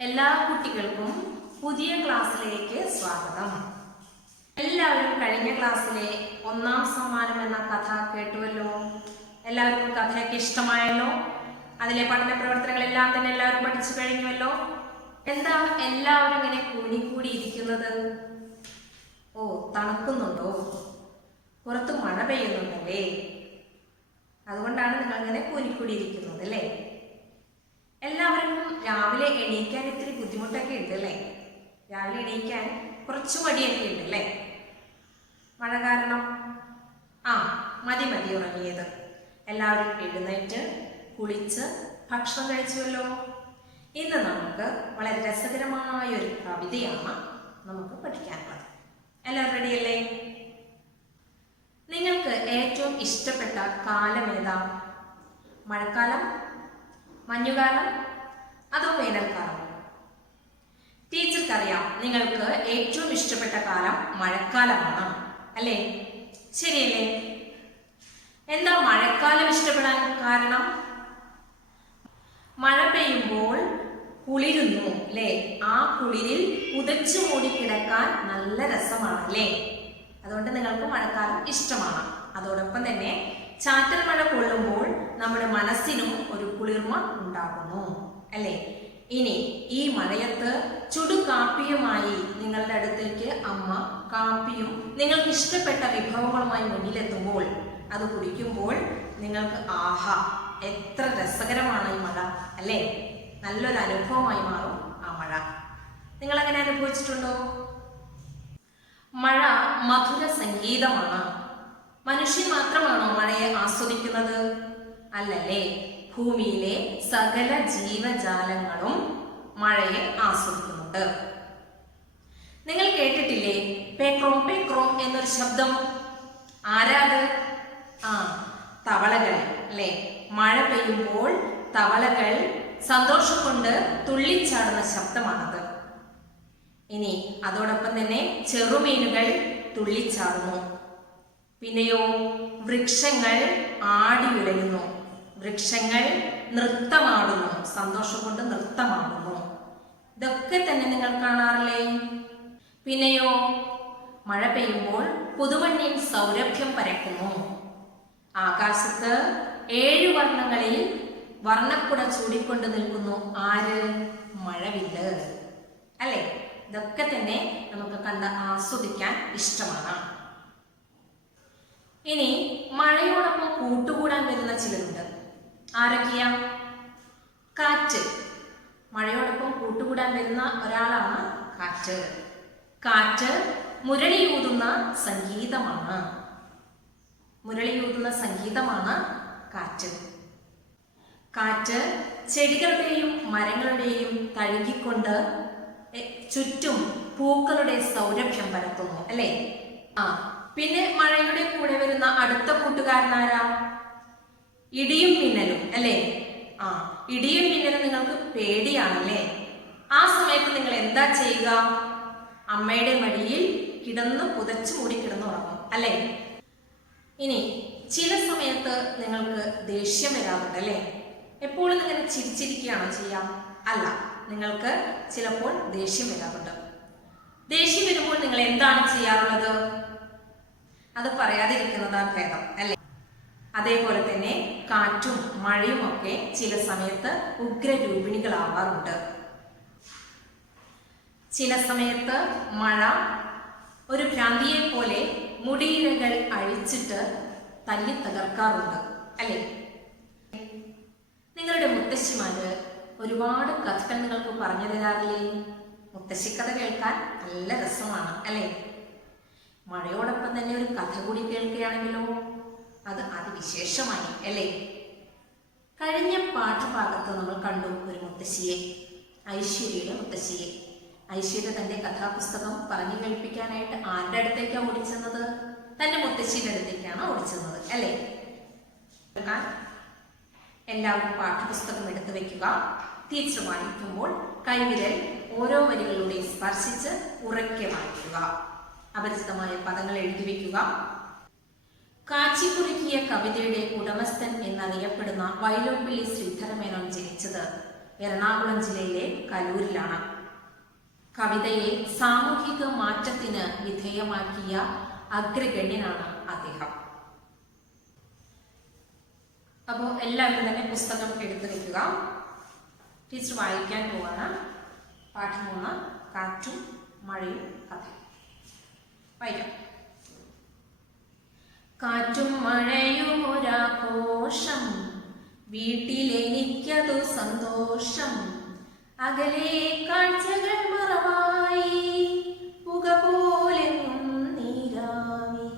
എല്ലാ കുട്ടികൾക്കും പുതിയ ക്ലാസ്സിലേക്ക് സ്വാഗതം. എല്ലാവരും കഴിഞ്ഞ ക്ലാസ്സിലെ ഒന്നാം സമ്മാനം എന്ന കഥ കേട്ടുവല്ലോ? എല്ലാവർക്കും കഥയൊക്കെ ഇഷ്ടമായല്ലോ? അതിലെ പഠന പ്രവർത്തനങ്ങളെല്ലാം തന്നെ എല്ലാവരും പഠിച്ചു കഴിഞ്ഞുവല്ലോ? എന്താ എല്ലാവരും ഇങ്ങനെ കൂടിക്കൂടി ഇരിക്കുന്നത് ഓ തണുക്കുന്നുണ്ടോ? പുറത്ത് മഴ പെയ്യുന്നുണ്ടല്ലേ? അതുകൊണ്ടാണ് നിങ്ങൾ ഇങ്ങനെ കൂനിക്കൂടിയിരിക്കുന്നത് അല്ലേ? എല്ലാവർക്കും രാവിലെ എണീക്കാൻ ഇത്തിരി ബുദ്ധിമുട്ടൊക്കെ ഉണ്ട് അല്ലേ? രാവിലെ എണീക്കാൻ കുറച്ച് മടിയൊക്കെ ഉണ്ട് അല്ലേ? മഴ കാരണം ആ മതി മതി ഉറങ്ങിയത്. എല്ലാവരും എഴുന്നേറ്റ് കുളിച്ച് ഭക്ഷണം കഴിച്ചുവല്ലോ. ഇന്ന് നമുക്ക് വളരെ രസകരമായ ഒരു കവിതയാണ് നമുക്ക് പഠിക്കാനുള്ളത്. എല്ലാവരും റെഡിയല്ലേ നിങ്ങൾക്ക് ഏറ്റവും ഇഷ്ടപ്പെട്ട കാലം ഏതാ? മഴക്കാലം മഞ്ഞുകാലം അതോ വേനൽക്കാലം. ടീച്ചർക്കറിയാം നിങ്ങൾക്ക് ഏറ്റവും ഇഷ്ടപ്പെട്ട കാലം മഴക്കാലമാണ് അല്ലേ? ശരിയല്ലേ? എന്താ മഴക്കാലം ഇഷ്ടപ്പെടാൻ കാരണം? മഴ പെയ്യുമ്പോൾ കുളിരുന്നു അല്ലേ? ആ കുളിരിൽ പുതച്ചു മൂടി കിടക്കാൻ നല്ല രസമാണ് അല്ലേ? അതുകൊണ്ട് നിങ്ങൾക്ക് മഴക്കാലം ഇഷ്ടമാണ്. അതോടൊപ്പം തന്നെ ചാറ്റൽ മഴ കൊള്ളുമ്പോൾ നമ്മുടെ മനസ്സിനും ഒരു കുളിർമ ഉണ്ടാകുന്നു അല്ലേ? ഇനി ഈ മഴയത്ത് ചുടു കാപ്പിയുമായി നിങ്ങളുടെ അടുത്തേക്ക് അമ്മ കാപ്പിയും നിങ്ങൾക്ക് ഇഷ്ടപ്പെട്ട വിഭവങ്ങളുമായി മുന്നിലെത്തുമ്പോൾ അത് കുടിക്കുമ്പോൾ നിങ്ങൾക്ക് ആഹാ എത്ര രസകരമാണ് ഈ മഴ അല്ലേ? നല്ലൊരു അനുഭവമായി മാറും ആ മഴ നിങ്ങൾ അങ്ങനെ അനുഭവിച്ചിട്ടുണ്ടോ? മഴ മധുര സംഗീതമാണ്. മനുഷ്യൻ മാത്രമാണോ മഴയെ ആസ്വദിക്കുന്നത്? അല്ലല്ലേ. ഭൂമിയിലെ സകല ജീവജാലങ്ങളും മഴയെ ആസ്വദിക്കുന്നുണ്ട്. നിങ്ങൾ കേട്ടിട്ടില്ലേ? പേക്രോം പേക്രോം എന്നൊരു ശബ്ദം. ആരാത്? ആ തവളകൾ അല്ലെ? മഴ പെയ്യുമ്പോൾ തവളകൾ സന്തോഷം കൊണ്ട് തുള്ളിച്ചാടുന്ന ശബ്ദമാണത്. ഇനി അതോടൊപ്പം തന്നെ ചെറുമീനുകൾ തുള്ളിച്ചാടുന്നു. പിന്നെയോ വൃക്ഷങ്ങൾ ആടിയുലയുന്നു. വൃക്ഷങ്ങൾ നൃത്തമാടുന്നു. സന്തോഷം കൊണ്ട് നൃത്തമാടുന്നു. ഇതൊക്കെ തന്നെ നിങ്ങൾ കാണാറില്ലേ? പിന്നെയോ മഴ പെയ്യുമ്പോൾ പുതുമണ്ണിൻ സൗരഭ്യം പരക്കുന്നു. ആകാശത്ത് ഏഴു വർണങ്ങളിൽ വർണക്കുട ചൂടിക്കൊണ്ട് നിൽക്കുന്നു. ആര്? മഴവില്ല്. അല്ലേ? ഇതൊക്കെ തന്നെ നമുക്ക് കണ്ട് ആസ്വദിക്കാൻ ഇഷ്ടമാണ്. ഇനി മഴയോടൊപ്പം കൂട്ടുകൂടാൻ വരുന്ന ചിലരുണ്ട്. ആരൊക്കെയാ? കാറ്റ്. മഴയോടൊപ്പം കൂട്ടുകൂടാൻ വരുന്ന ഒരാളാണ് കാറ്റ്. കാറ്റ് മുരളിയൂതുന്ന സംഗീതമാണ്. മുരളിയൂതുന്ന സംഗീതമാണ് കാറ്റ്. കാറ്റ് ചെടികളുടെയും മരങ്ങളുടെയും തഴുകിക്കൊണ്ട് ചുറ്റും പൂക്കളുടെ സൗരഭ്യം പരത്തുന്നു അല്ലേ? ആ പിന്നെ മഴയുടെ കൂടെ വരുന്ന അടുത്ത കൂട്ടുകാരനാരാ? ഇടിയും മിന്നലും അല്ലേ? ആ ഇടിയും മിന്നലും നിങ്ങൾക്ക് പേടിയാണല്ലേ? ആ സമയത്ത് നിങ്ങൾ എന്താ ചെയ്യുക? അമ്മയുടെ മടിയിൽ കിടന്ന് പുതച്ചു മൂടി കിടന്ന് ഉറങ്ങും അല്ലേ? ഇനി ചില സമയത്ത് നിങ്ങൾക്ക് ദേഷ്യം വരാറുണ്ട് അല്ലേ? എപ്പോഴും നിങ്ങൾ ചിരിച്ചിരിക്കുകയാണോ ചെയ്യാം അല്ല നിങ്ങൾക്ക് ചിലപ്പോൾ ദേഷ്യം വരാറുണ്ട്. ദേഷ്യം വരുമ്പോൾ നിങ്ങൾ എന്താണ് ചെയ്യാറുള്ളത്? അത് പറയാതിരിക്കുന്നതാണ് ഭേദം അല്ലേ? അതേപോലെ തന്നെ കാറ്റും മഴയും ഒക്കെ ചില സമയത്ത് ഉഗ്രരൂപിണികളാവാറുണ്ട്. ചില സമയത്ത് മഴ ഒരു ഭ്രാന്തിയെ പോലെ മുടിയിഴകൾ അഴിച്ചിട്ട് തല്ലി തകർക്കാറുണ്ട് അല്ലേ? നിങ്ങളുടെ മുത്തശ്ശിമാര് ഒരുപാട് കഥകൾ നിങ്ങൾക്ക് പറഞ്ഞു തരാറില്ലേ? മുത്തശ്ശിക്കഥ കേൾക്കാൻ നല്ല രസമാണ് അല്ലേ? മഴയോടൊപ്പം തന്നെ ഒരു കഥ കൂടി കേൾക്കുകയാണെങ്കിലോ? അത് അതിവിശേഷമായി അല്ലേ? കഴിഞ്ഞ പാഠഭാഗത്ത് നമ്മൾ കണ്ടു ഒരു മുത്തശ്ശിയെ ഐശ്വര്യയുടെ മുത്തശ്ശിയെ. ഐശ്വര്യ തന്റെ കഥാപുസ്തകം പറഞ്ഞു കേൾപ്പിക്കാനായിട്ട് ആരുടെ അടുത്തേക്കാണ് ഓടിച്ചെന്നത്? തന്റെ മുത്തശ്ശിയുടെ അടുത്തേക്കാണ് ഓടിച്ചെന്നത് അല്ലേ? എല്ലാവരും പാഠപുസ്തകം എടുത്തു വെക്കുക. ടീച്ചർ വായിക്കുമ്പോൾ കൈവിരൽ ഓരോ വരികളിലൂടെ സ്പർശിച്ച് ഉറക്കെ വായിക്കുക. അപരിചിതമായ പദങ്ങൾ എഴുതി വെക്കുക. കാച്ചിക്കുറുക്കിയ കവിതയുടെ ഉടമസ്ഥൻ എന്നറിയപ്പെടുന്ന വൈലോപ്പിള്ളി ശ്രീധരമേനോൻ ജനിച്ചത് എറണാകുളം ജില്ലയിലെ കലൂരിലാണ്. കവിതയെ സാമൂഹിക മാറ്റത്തിന് വിധേയമാക്കിയ അഗ്രഗണ്യനാണ് അദ്ദേഹം. അപ്പോൾ എല്ലാവരും തന്നെ പുസ്തകം എടുത്തു വെക്കുക. ടീച്ചർ വായിക്കാൻ പോവാണ്. പാഠം മൂന്ന് കാറ്റും മഴയും കഥ വായിക്കാം. കാറ്റും മഴയും ഒരാഘോഷം വീട്ടിലെനിക്കതു സന്തോഷം. അകലെ കാഴ്ചകൾ മറവായി പുക പോലെ നീരാവി.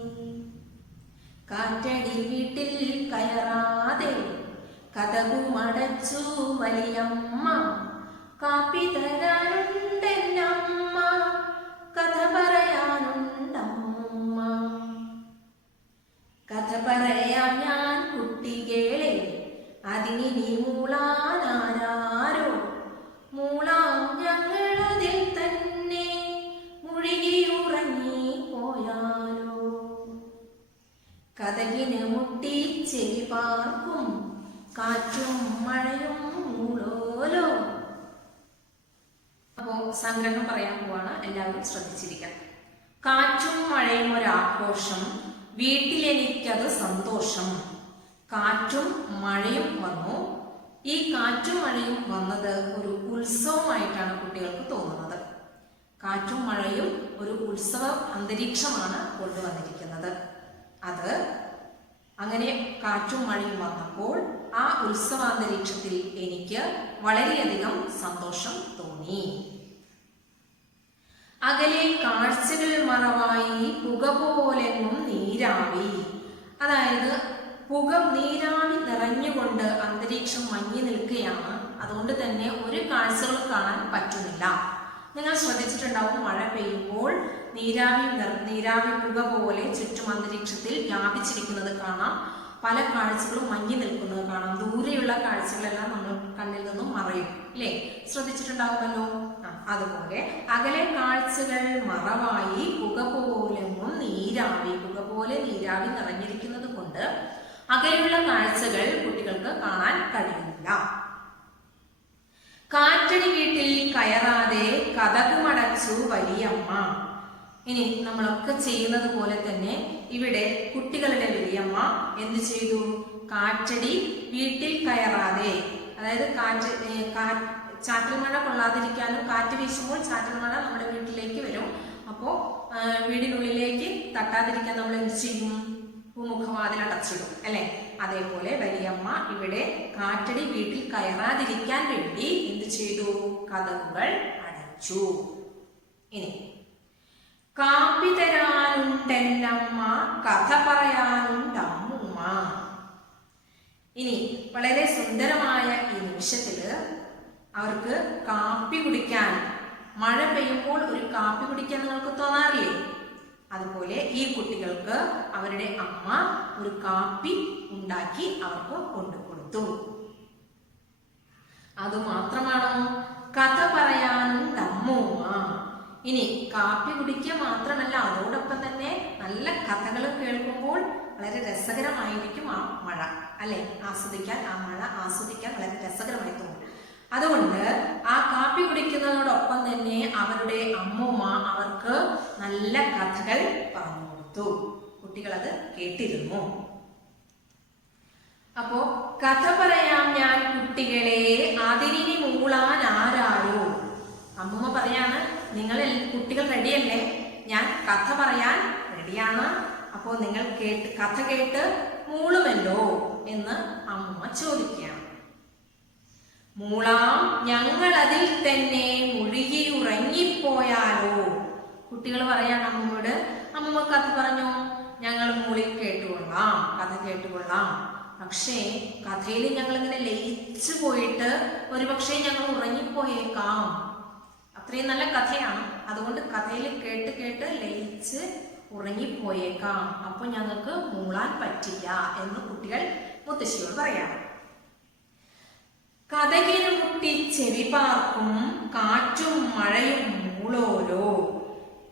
കാറ്റടി വീട്ടിൽ കയറാതെ കഥകുമടച്ചു വലിയമ്മ. കാപ്പി തരാനുണ്ടെന്നമ്മ കഥ പറയാനുണ്ടമ്മ കഥ പറയാം ഞാൻ കുട്ടികളെ. അതിനി മൂളാനാരോ മൂളാം ഞങ്ങളതിൽ തന്നെ. മുഴുകിയുറങ്ങി പോയാലോ? കഥകിന് മുട്ടി ചെവി പാർക്കും. കാറ്റും മഴയും മൂളോലോ? അപ്പോ സംഗ്രഹം പറയാൻ പോവാണ്. എല്ലാവരും ശ്രദ്ധിച്ചിരിക്കണം. കാറ്റും മഴയും ഒരാഘോഷം വീട്ടിലെനിക്കത് സന്തോഷം. കാറ്റും മഴയും വന്നു. ഈ കാറ്റും മഴയും വന്നത് ഒരു ഉത്സവമായിട്ടാണ് കുട്ടികൾക്ക് തോന്നുന്നത്. കാറ്റും മഴയും ഒരു ഉത്സവ അന്തരീക്ഷമാണ് കൊണ്ടുവന്നിരിക്കുന്നത്. അത് അങ്ങനെ കാറ്റും മഴയും വന്നപ്പോൾ ആ ഉത്സവാന്തരീക്ഷത്തിൽ എനിക്ക് വളരെയധികം സന്തോഷം തോന്നി. അകലെ കാഴ്ചകൾ മറവായി പുക പോലെങ്ങും നീരാവി. അതായത് പുക നീരാവി നിറഞ്ഞുകൊണ്ട് അന്തരീക്ഷം മങ്ങി നിൽക്കുകയാണ്. അതുകൊണ്ട് തന്നെ ഒരു കാഴ്ചകളും കാണാൻ പറ്റുന്നില്ല. നിങ്ങൾ ശ്രദ്ധിച്ചിട്ടുണ്ടാവും മഴ പെയ്യുമ്പോൾ നീരാവി നീരാവി പുക പോലെ ചുറ്റും അന്തരീക്ഷത്തിൽ വ്യാപിച്ചിരിക്കുന്നത് കാണാം. പല കാഴ്ചകളും മങ്ങി നിൽക്കുന്നത് കാണാം. ദൂരെയുള്ള കാഴ്ചകളെല്ലാം നമ്മൾ കണ്ണിൽ നിന്നും മറയും അല്ലേ ശ്രദ്ധിച്ചിട്ടുണ്ടാവുമല്ലോ? അതുപോലെ അകലെ കാഴ്ചകൾ മറവായി പുക പോലെങ്ങും നീരാവി പുക പോലെ നീരാവി നിറഞ്ഞിരിക്കുന്നത് കൊണ്ട് അകലെയുള്ള കാഴ്ചകൾ കുട്ടികൾക്ക് കാണാൻ കഴിയുന്നില്ല കാറ്റടി വീട്ടിൽ കയറാതെ കഥകുമടച്ചു വലിയമ്മ. ഇനി നമ്മളൊക്കെ ചെയ്യുന്നത് പോലെ തന്നെ ഇവിടെ കുട്ടികളുടെ വലിയമ്മ എന്ത് ചെയ്തു? കാറ്റടി വീട്ടിൽ കയറാതെ. അതായത് കാറ്റ് ചാറ്റൽ മഴ കൊള്ളാതിരിക്കാനും കാറ്റ് വീശുമ്പോൾ ചാറ്റൽ മഴ നമ്മുടെ വീട്ടിലേക്ക് വരും. അപ്പോൾ വീടിനുള്ളിലേക്ക് തട്ടാതിരിക്കാൻ നമ്മൾ എന്ത് ചെയ്യും? ഭൂമുഖവാതിൽ അടച്ചിടും അല്ലെ? അതേപോലെ വലിയമ്മ ഇവിടെ കാറ്റടി വീട്ടിൽ കയറാതിരിക്കാൻ വേണ്ടി എന്ത് ചെയ്തു? കഥകൾ അടച്ചു. ഇനി കാപ്പി തരാനുണ്ടെന്നമ്മ കഥ പറയാനുണ്ടമ്മൂമ്മ. ഇനി വളരെ സുന്ദരമായ ഈ നിമിഷത്തിൽ അവർക്ക് കാപ്പി കുടിക്കാൻ മഴ പെയ്യുമ്പോൾ ഒരു കാപ്പി കുടിക്കാൻ നിങ്ങൾക്ക് തോന്നാറില്ലേ? അതുപോലെ ഈ കുട്ടികൾക്ക് അവരുടെ അമ്മ ഒരു കാപ്പി ഉണ്ടാക്കി അവർക്ക് കൊണ്ടു കൊടുത്തു. അതുമാത്രമാണോ കഥ പറയാനുണ്ട് അമ്മൂമ്മ ഇനി കാപ്പി കുടിക്കുക മാത്രമല്ല അതോടൊപ്പം തന്നെ നല്ല കഥകൾ കേൾക്കുമ്പോൾ വളരെ രസകരമായിരിക്കും ആ മഴ അല്ലെ? ആസ്വദിക്കാൻ ആ മഴ ആസ്വദിക്കാൻ വളരെ രസകരമായി തോന്നും. അതുകൊണ്ട് ആ കാപ്പി കുടിക്കുന്നതോടൊപ്പം തന്നെ അവരുടെ അമ്മൂമ്മ അവർക്ക് നല്ല കഥകൾ പറഞ്ഞു കൊടുത്തു. കുട്ടികൾ അത് കേട്ടിരുന്നു. അപ്പോ കഥ പറയാം ഞാൻ കുട്ടികളെ അതിരിനി മൂളാൻ ആരാരോ? അമ്മൂമ്മ പറയാണ് നിങ്ങൾ കുട്ടികൾ റെഡിയല്ലേ ഞാൻ കഥ പറയാൻ റെഡിയാണ് അപ്പോൾ നിങ്ങൾ കേട്ട് കഥ കേട്ട് മൂളുമല്ലോ എന്ന് അമ്മ ചോദിക്കുകയാണ്. മൂളാം ഞങ്ങൾ അതിൽ തന്നെ മുഴുകി ഉറങ്ങിപ്പോയാലോ കുട്ടികൾ പറയാണ് അമ്മയോട് അമ്മ കഥ പറഞ്ഞു? ഞങ്ങൾ മൂളി കേട്ടുകൊള്ളാം കഥ കേട്ടുകൊള്ളാം. പക്ഷേ കഥയിൽ ഞങ്ങൾ ഇങ്ങനെ ലയിച്ചു പോയിട്ട് ഒരുപക്ഷെ ഞങ്ങൾ ഉറങ്ങിപ്പോയേക്കാം. അത്രയും നല്ല കഥയാണ്. അതുകൊണ്ട് കഥയിൽ കേട്ട് കേട്ട് ലയിച്ച് ഉറങ്ങിപ്പോയേക്കാം. അപ്പൊ ഞങ്ങൾക്ക് മൂളാൻ പറ്റില്ല എന്ന് കുട്ടികൾ മുത്തശ്ശിയോട് പറയാം കഥകിന് മുട്ടി ചെവി പാർക്കും കാറ്റും മഴയും മൂളോലോ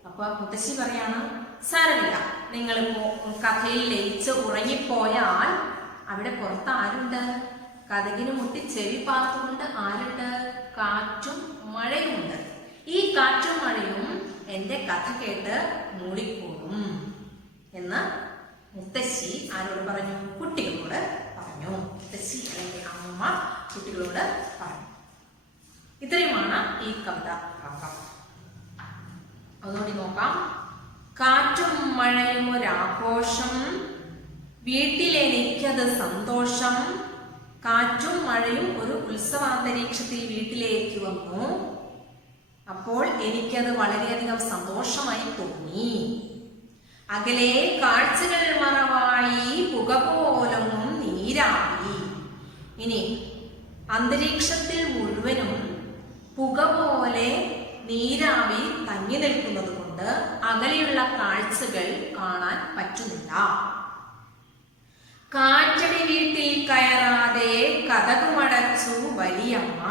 അപ്പൊ മുത്തശ്ശി പറയാണ് സാരമില്ല. നിങ്ങൾ കഥയിൽ ലയിച്ച് ഉറങ്ങിപ്പോയാൽ അവിടെ പുറത്ത് ആരുണ്ട് കഥകിന് മുട്ടി ചെവി പാർത്തുകൊണ്ട് ആരുണ്ട്? കാറ്റും മഴയുമുണ്ട്. ഈ കാറ്റും മഴയും എന്റെ കഥ കേട്ട് മൂളിക്കോളും എന്ന് മുത്തശ്ശി ആരോട് പറഞ്ഞു. കുട്ടികളോട് പറഞ്ഞു. മുത്തശ്ശി അല്ലെങ്കിൽ അമ്മ കുട്ടികളോട് പറഞ്ഞു. ഇത്രയുമാണ് ഈ കവിത ഭാഗം. അതുകൊണ്ട് നോക്കാം. കാറ്റും മഴയും ഒരാഘോഷം വീട്ടിലെനിക്കത് സന്തോഷം. കാറ്റും മഴയും ഒരു ഉത്സവാന്തരീക്ഷത്തിൽ വീട്ടിലേക്ക് വന്നു. അപ്പോൾ എനിക്കത് വളരെയധികം സന്തോഷമായി തോന്നി. അകലെ കാഴ്ചകൾ മറവായി പുക പോലൊന്നും നീരായി ഇനി അന്തരീക്ഷത്തിൽ മുഴുവനും പുക പോലെ നീരാവി തങ്ങി നിൽക്കുന്നത് കൊണ്ട് അകലെയുള്ള കാഴ്ചകൾ കാണാൻ പറ്റുന്നില്ല. കാറ്റടി വീട്ടിൽ കയറാതെ കഥകുമടച്ചു വലിയമ്മ.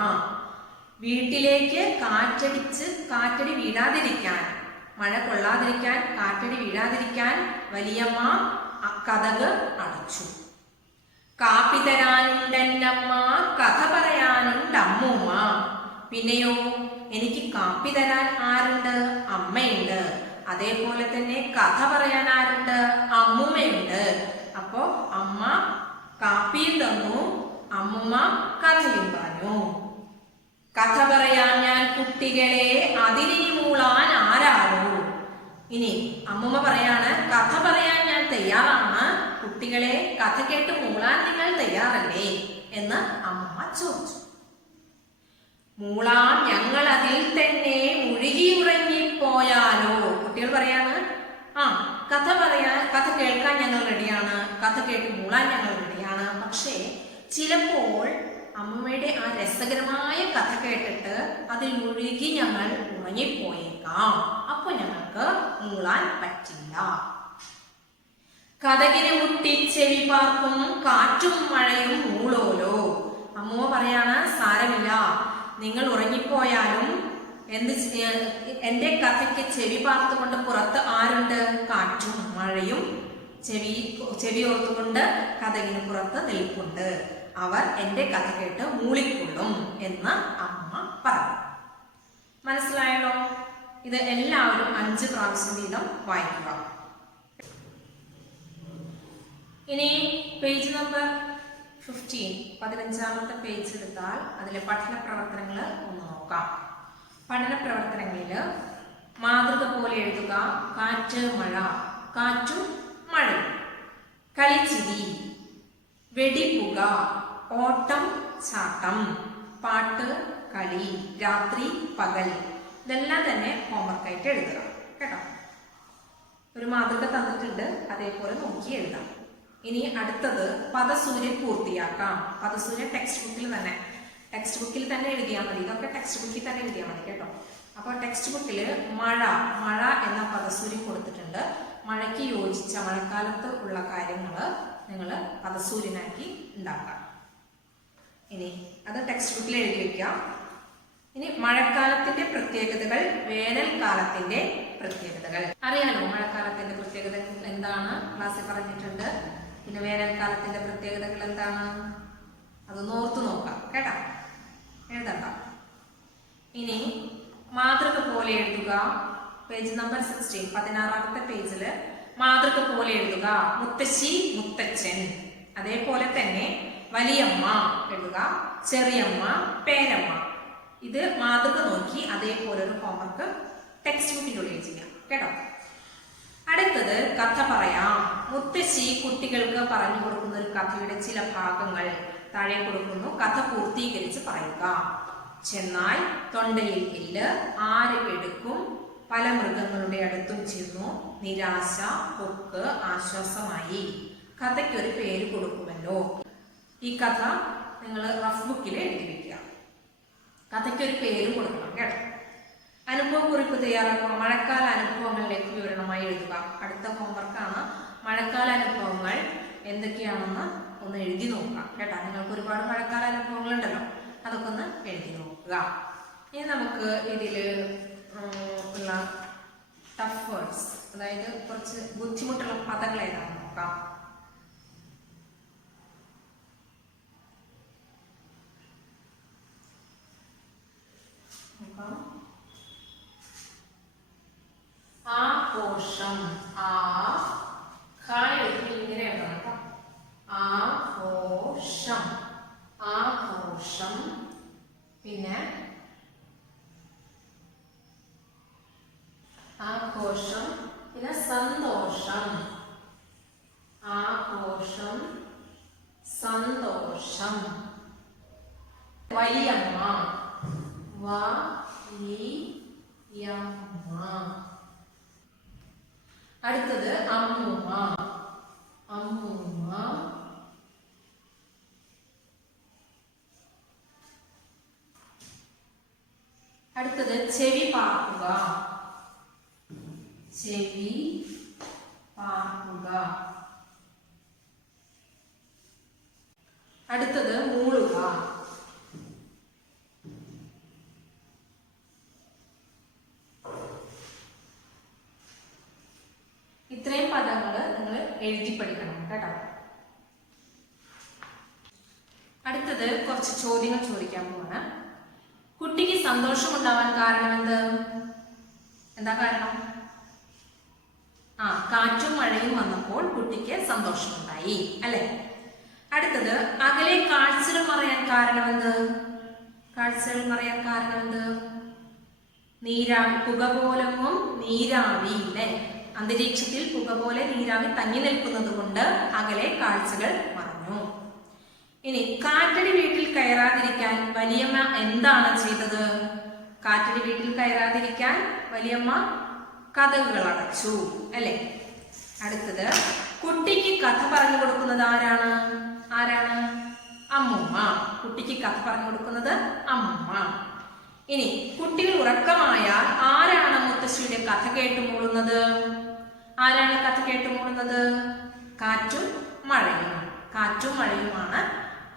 വീട്ടിലേക്ക് കാറ്റടിച്ച് കാറ്റടി വീഴാതിരിക്കാൻ മഴ കൊള്ളാതിരിക്കാൻ കാറ്റടി വീഴാതിരിക്കാൻ വലിയമ്മ കഥകൾ അടച്ചു. കാപ്പി തരാനുണ്ടെന്നമ്മ കഥ പറയാനുണ്ട് അമ്മൂമ്മ പിന്നെയോ എനിക്ക് കാപ്പി തരാൻ ആരുണ്ട്? അമ്മയുണ്ട്. അതേപോലെ തന്നെ കഥ പറയാൻ ആരുണ്ട്? അമ്മൂമ്മയുണ്ട്. അപ്പോ അമ്മ കാപ്പിയും തന്നു അമ്മൂമ്മ കഥയും പറഞ്ഞു. കഥ പറയാൻ ഞാൻ കുട്ടികളെ അതിരിനി മൂളാൻ ആരാരോ ഇനി അമ്മമ്മ പറയാണ് കഥ പറയാൻ ഞാൻ തയ്യാറാണ്. കുട്ടികളെ കഥ കേട്ട് മൂളാൻ നിങ്ങൾ തയ്യാറല്ലേ? എന്ന് അമ്മമ്മ ചോദിച്ചു. മൂളാം ഞങ്ങൾ അതിൽ തന്നെ മുഴുകി ഉറങ്ങിപ്പോയാലോ? കുട്ടികൾ പറയാണ്. ആ കഥ പറയാൻ കഥ കേൾക്കാൻ ഞങ്ങൾ റെഡിയാണ്. കഥ കേട്ട് മൂളാൻ ഞങ്ങൾ റെഡിയാണ്. പക്ഷേ ചിലപ്പോൾ അമ്മയുടെ ആ രസകരമായ കഥ കേട്ടിട്ട് അതിൽ മുഴുകി ഞങ്ങൾ ഉറങ്ങിപ്പോയേക്കാം. അപ്പൊ ഞങ്ങൾക്ക് മൂളാൻ പറ്റില്ല. കഥകിന് മുട്ടി ചെവി പാർക്കും കാറ്റും മഴയും മൂളോലോ. അമ്മ പറയാണ് സാരമില്ല. നിങ്ങൾ ഉറങ്ങിപ്പോയാലും എന്ത് എന്റെ കഥയ്ക്ക് ചെവി പാർത്തുകൊണ്ട് പുറത്ത് ആരുണ്ട്? കാറ്റും മഴയും ചെവി ചെവി ഓർത്തുകൊണ്ട് കഥകിന് പുറത്ത് നിൽപ്പുണ്ട്. അവർ എന്റെ കഥ കേട്ട് മൂളിക്കൊള്ളും എന്ന് അമ്മ പറഞ്ഞു. മനസ്സിലായല്ലോ? ഇത് എല്ലാവരും അഞ്ച് പ്രാവശ്യം വീതം വായിക്കുക. ഇനി പേജ് നമ്പർ ഫിഫ്റ്റീൻ പതിനഞ്ചാമത്തെ പേജ് എടുത്താൽ അതിലെ പഠന പ്രവർത്തനങ്ങൾ ഒന്ന് നോക്കാം. പഠന പ്രവർത്തനങ്ങളിൽ മാതൃക പോലെ എഴുതുക കാറ്റ് മഴ കാറ്റും മഴയും. കളിച്ചിരി വെടിപ്പുക ഓട്ടം ചാട്ടം പാട്ട് കളി രാത്രി പകൽ. ഇതെല്ലാം തന്നെ ഹോംവർക്കായിട്ട് എഴുതുക. കേട്ടോ? ഒരു മാതൃക തന്നിട്ടുണ്ട്. അതേപോലെ നോക്കി എഴുതാം. ഇനി അടുത്തത് പദസൂര്യൻ പൂർത്തിയാക്കാം. പദസൂര്യൻ ടെക്സ്റ്റ് ബുക്കിൽ തന്നെ. ടെക്സ്റ്റ് ബുക്കിൽ തന്നെ എഴുതിയാൽ മതി. ഇതൊക്കെ ടെക്സ്റ്റ് ബുക്കിൽ തന്നെ എഴുതിയാൽ മതി കേട്ടോ. അപ്പോൾ ടെക്സ്റ്റ് ബുക്കിൽ മഴ മഴ എന്ന പദസൂര്യൻ കൊടുത്തിട്ടുണ്ട്. മഴയ്ക്ക് യോജിച്ച മഴക്കാലത്ത് ഉള്ള കാര്യങ്ങൾ നിങ്ങൾ പദസൂര്യനാക്കി ഉണ്ടാക്കാം ഇനി അത് ടെക്സ്റ്റ് ബുക്കിൽ എഴുതി വെക്കാം ഇനി മഴക്കാലത്തിന്റെ പ്രത്യേകതകൾ വേനൽക്കാലത്തിന്റെ പ്രത്യേകതകൾ. അറിയാലോ മഴക്കാലത്തിന്റെ പ്രത്യേകത എന്താണ്? ക്ലാസ്സിൽ പറഞ്ഞിട്ടുണ്ട്. പിന്നെ വേനൽക്കാലത്തിന്റെ പ്രത്യേകതകൾ എന്താണ്? അത് ഓർത്തു നോക്കാം. കേട്ടാ? എഴുതണ്ട. ഇനി മാതൃക പോലെ എഴുതുക. പേജ് നമ്പർ സിക്സ്റ്റീൻ പതിനാറാമത്തെ പേജിൽ മാതൃക പോലെ എഴുതുക. മുത്തശ്ശി മുത്തച്ഛൻ. അതേപോലെ തന്നെ വലിയമ്മ എഴുതുക ചെറിയമ്മ പേരമ്മ. ഇത് മാതൃക നോക്കി അതേപോലെ ഒരു ഹോംവർക്ക് ടെക്സ്റ്റ് ബുക്കിന്റെ ഉള്ളിൽ ചെയ്യാം. കേട്ടോ? അടുത്തത് കഥ പറയാം. മുത്തശ്ശി കുട്ടികൾക്ക് പറഞ്ഞു കൊടുക്കുന്ന ഒരു കഥയുടെ ചില ഭാഗങ്ങൾ താഴെ കൊടുക്കുന്നു. കഥ പൂർത്തീകരിച്ച് പറയുക. ചെന്നാൽ തൊണ്ടയിൽ ഇല്ല് ആര് എടുക്കും? പല മൃഗങ്ങളുടെ അടുത്തും ചെന്നു. നിരാശ പൊക്ക് ആശ്വാസമായി. കഥയ്ക്കൊരു പേര് കൊടുക്കുമല്ലോ. ഈ കഥ നിങ്ങൾ റഫ് ബുക്കിൽ എഴുതി വെക്കുക. കഥയ്ക്ക് ഒരു പേര് കൊടുക്കണം കേട്ടോ. അനുഭവക്കുറിപ്പ് തയ്യാറാക്കുക. മഴക്കാല അനുഭവങ്ങളിലേക്ക് വിവരണമായി എഴുതുക. അടുത്ത ഹോംവർക്കാണ് മഴക്കാല അനുഭവങ്ങൾ എന്തൊക്കെയാണെന്ന് ഒന്ന് എഴുതി നോക്കുക കേട്ടോ. നിങ്ങൾക്ക് ഒരുപാട് മഴക്കാല അനുഭവങ്ങൾ ഉണ്ടല്ലോ അതൊക്കെ ഒന്ന് എഴുതി നോക്കുക. ഇനി നമുക്ക് ഇതിൽ ഉള്ള ടഫ് വേർഡ്സ് അതായത് കുറച്ച് ബുദ്ധിമുട്ടുള്ള പദങ്ങൾ ഏതാണെന്ന് നോക്കാം. ആഘോഷം ആ ഖ എഴുതി ഇങ്ങനെ എഴുതണം കേട്ടോ ആഘോഷം ആഘോഷം പിന്നെ ആഘോഷം പിന്നെ സന്തോഷം. ആഘോഷം സന്തോഷം. വലിയമ്മ ഈ അടുത്തത് അമ്മൂമ്മ അമ്മൂമ്മ അടുത്തത് ചെവി പാക്കുക ചെവി പാക്കുക അടുത്തത് മൂളുക ഇത്രയും പദങ്ങൾ നിങ്ങൾ എഴുതി പഠിക്കണം കേട്ടോ അടുത്തത് കുറച്ച് ചോദ്യങ്ങൾ കുട്ടിക്ക് സന്തോഷം കുട്ടിക്ക് സന്തോഷമുണ്ടാവാൻ കാരണം എന്ത്? എന്താ കാരണം? ആ കാറ്റും മഴയും വന്നപ്പോൾ കുട്ടിക്ക് സന്തോഷമുണ്ടായി അല്ലെ? അടുത്തത് അകലെ കാഴ്ചകൾ മറയാൻ കാരണമെന്ത് കാഴ്ചകൾ മറയാൻ കാരണമെന്ത് നീരാവി പുക പോലങ്ങും നീരാവി അല്ലെ? അന്തരീക്ഷത്തിൽ പുക പോലെ നീരാവി തങ്ങി നിൽക്കുന്നത് കൊണ്ട് അകലെ കാഴ്ചകൾ മറഞ്ഞു ഇനി കാറ്റടി വീട്ടിൽ കയറാതിരിക്കാൻ വലിയമ്മ എന്താണ് ചെയ്തത്? കാറ്റടി വീട്ടിൽ കയറാതിരിക്കാൻ വലിയമ്മ കഥകൾ അടച്ചു അല്ലെ? അടുത്തത് കുട്ടിക്ക് കഥ പറഞ്ഞു കൊടുക്കുന്നത് ആരാണ്? ആരാണ്? അമ്മുമ്മ. കുട്ടിക്ക് കഥ പറഞ്ഞു കൊടുക്കുന്നത് അമ്മുമ്മ. ഇനി കുട്ടികൾ ഉറക്കമായാൽ ആരാണ് മുത്തശ്ശിയുടെ കഥ കേട്ട് മൂളുന്നത്? ആരാണ് കഥ കേട്ട് മൂളുന്നത്? കാറ്റും മഴയും. കാറ്റും മഴയുമാണ്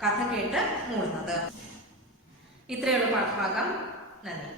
കഥ കേട്ട് മൂളുന്നത് ഇത്രയുള്ള പാഠഭാഗം. നന്ദി.